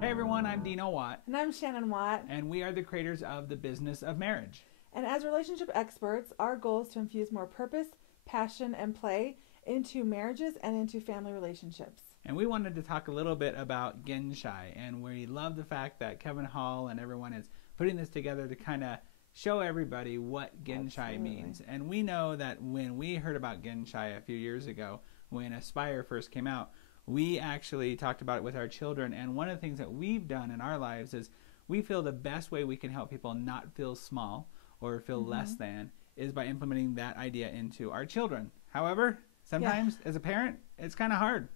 Hey everyone, I'm Dino Watt. And I'm Shannon Watt. And we are the creators of The Business of Marriage. And as relationship experts, our goal is to infuse more purpose, passion, and play into marriages and into family relationships. And we wanted to talk a little bit about Genshai, and we love the fact that Kevin Hall and everyone is putting this together to kind of show everybody what Genshai means. And we know that when we heard about Genshai a few years ago, when Aspire first came out, we actually talked about it with our children. And one of the things that we've done in our lives is we feel the best way we can help people not feel small or feel less than is by implementing that idea into our children. However, sometimes as a parent, it's kind of hard.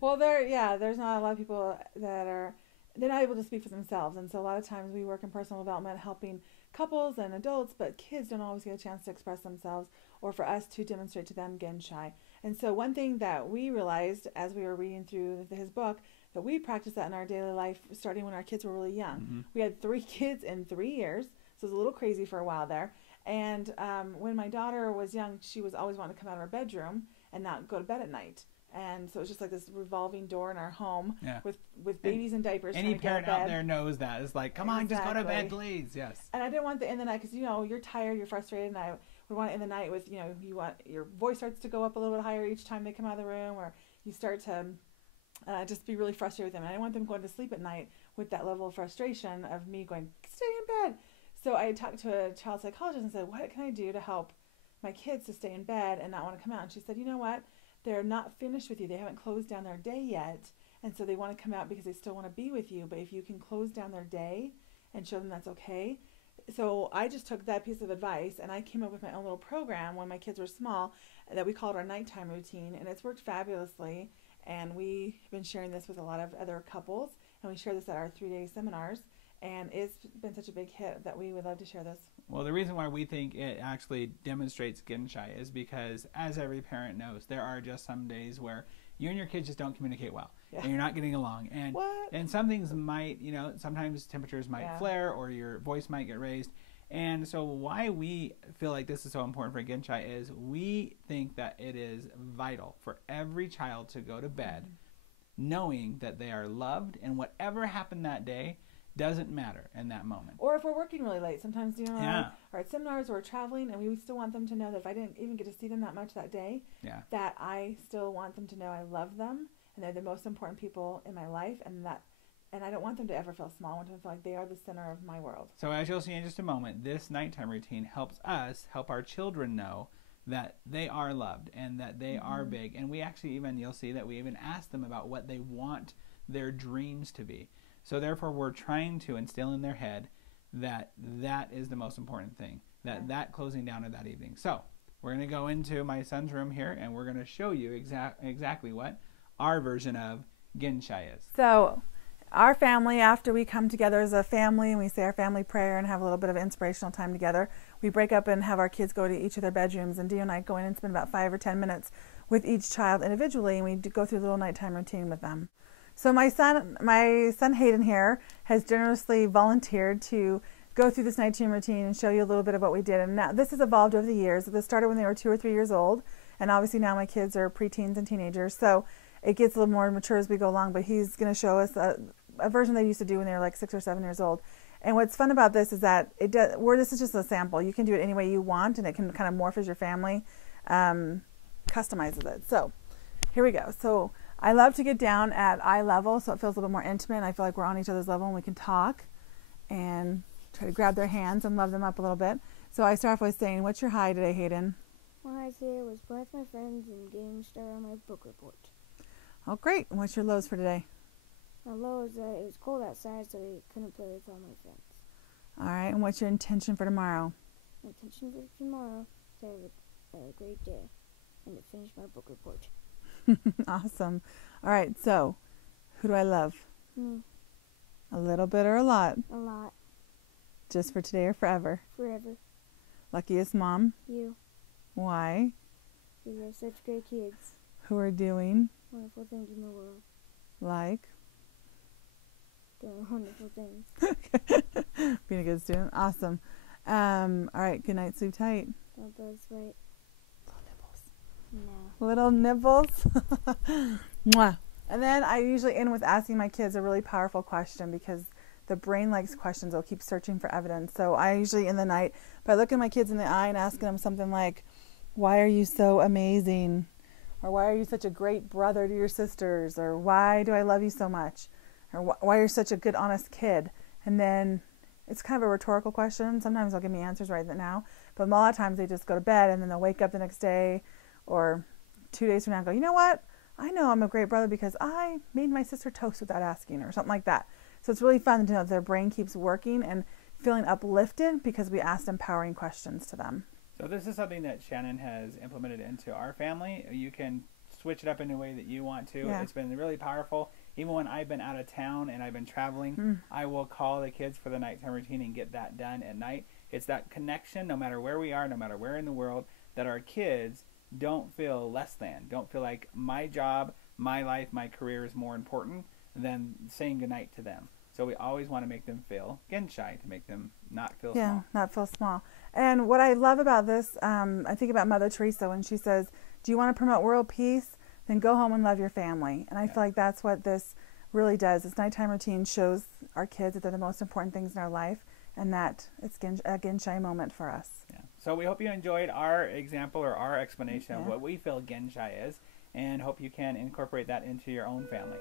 Well, there's not a lot of people that they're not able to speak for themselves. And so a lot of times we work in personal development helping couples and adults, but kids don't always get a chance to express themselves or for us to demonstrate to them Genshai. And so one thing that we realized as we were reading through his book, that we practiced that in our daily life starting when our kids were really young. We had 3 kids in 3 years, so it was a little crazy for a while there. And when my daughter was young, she was always wanting to come out of her bedroom and not go to bed at night. And so it was just like this revolving door in our home with babies in diapers. Any parent out there knows that. It's like, come on, just go to bed, please. Yes. And I didn't want to end the night because, you're tired, you're frustrated, and I would want to end the night with, you want your voice starts to go up a little bit higher each time they come out of the room, or you start to just be really frustrated with them. And I didn't want them going to sleep at night with that level of frustration of me going, stay in bed. So I talked to a child psychologist and said, what can I do to help my kids to stay in bed and not want to come out? And she said, you know what? They're not finished with you. They haven't closed down their day yet. And so they want to come out because they still want to be with you. But if you can close down their day and show them that's okay. So I just took that piece of advice and I came up with my own little program when my kids were small that we called our nighttime routine. And it's worked fabulously. And we have been sharing this with a lot of other couples. And we share this at our 3-day seminars. And it's been such a big hit that we would love to share this. Well, the reason why we think it actually demonstrates Genshai is because, as every parent knows, there are just some days where you and your kids just don't communicate well, and you're not getting along. And some things might, sometimes temperatures might flare or your voice might get raised. And so why we feel like this is so important for Genshai is we think that it is vital for every child to go to bed knowing that they are loved, and whatever happened that day doesn't matter in that moment. Or if we're working really late, sometimes or at seminars or traveling, and we still want them to know that if I didn't even get to see them that much that day, that I still want them to know I love them and they're the most important people in my life, and I don't want them to ever feel small. I want them to feel like they are the center of my world. So as you'll see in just a moment, this nighttime routine helps us help our children know that they are loved and that they are big. And we actually you'll see that we even ask them about what they want their dreams to be. So therefore, we're trying to instill in their head that that is the most important thing, that closing down of that evening. So we're going to go into my son's room here, and we're going to show you exactly what our version of Genshai is. So our family, after we come together as a family and we say our family prayer and have a little bit of inspirational time together, we break up and have our kids go to each of their bedrooms, and Dee and I go in and spend about 5 or 10 minutes with each child individually, and we go through a little nighttime routine with them. So my son Hayden here has generously volunteered to go through this nighttime routine and show you a little bit of what we did. And now this has evolved over the years. This started when they were 2 or 3 years old, and obviously now my kids are preteens and teenagers. So it gets a little more mature as we go along. But he's going to show us a version they used to do when they were like 6 or 7 years old. And what's fun about this is that this is just a sample. You can do it any way you want, and it can kind of morph as your family customizes it. So here we go. So I love to get down at eye level so it feels a little bit more intimate, and I feel like we're on each other's level and we can talk and try to grab their hands and love them up a little bit. So I start off with saying, what's your high today, Hayden? My high today was playing with my friends and getting started on my book report. Oh, great. And what's your lows for today? My low is that it was cold outside, so I couldn't play with all my friends. All right. And what's your intention for tomorrow? My intention for tomorrow is to have a great day and to finish my book report. Awesome. All right, so who do I love? Me. A little bit or a lot? A lot. Just for today or forever? Forever. Luckiest mom? You. Why? You have such great kids. Who are doing? Wonderful things in the world. Like? Doing wonderful things. Being a good student. Awesome. All right, good night, sleep tight. Don't those right. Little nibbles. No. Little nibbles. Mwah. And then I usually end with asking my kids a really powerful question, because the brain likes questions. They'll keep searching for evidence. So I usually end the night by looking my kids in the eye and asking them something like, why are you so amazing? Or why are you such a great brother to your sisters? Or why do I love you so much? Or why are you such a good, honest kid? And then it's kind of a rhetorical question. Sometimes they'll give me answers right now. But a lot of times they just go to bed and then they'll wake up the next day or 2 days from now and go, you know what? I know I'm a great brother because I made my sister toast without asking, or something like that. So it's really fun to know that their brain keeps working and feeling uplifted because we asked empowering questions to them. So this is something that Shannon has implemented into our family. You can switch it up in a way that you want to. Yeah. It's been really powerful. Even when I've been out of town and I've been traveling, I will call the kids for the nighttime routine and get that done at night. It's that connection, no matter where we are, no matter where in the world, that our kids don't feel less than. Don't feel like my job, my life, my career is more important than saying goodnight to them. So we always want to make them feel Genshai, to make them not feel small. Yeah, not feel small. And what I love about this, I think about Mother Teresa when she says, do you want to promote world peace? Then go home and love your family. And I feel like that's what this really does. This nighttime routine shows our kids that they're the most important things in our life, and that it's a Genshai moment for us. Yeah. So we hope you enjoyed our example or our explanation of what we feel Genshai is, and hope you can incorporate that into your own family.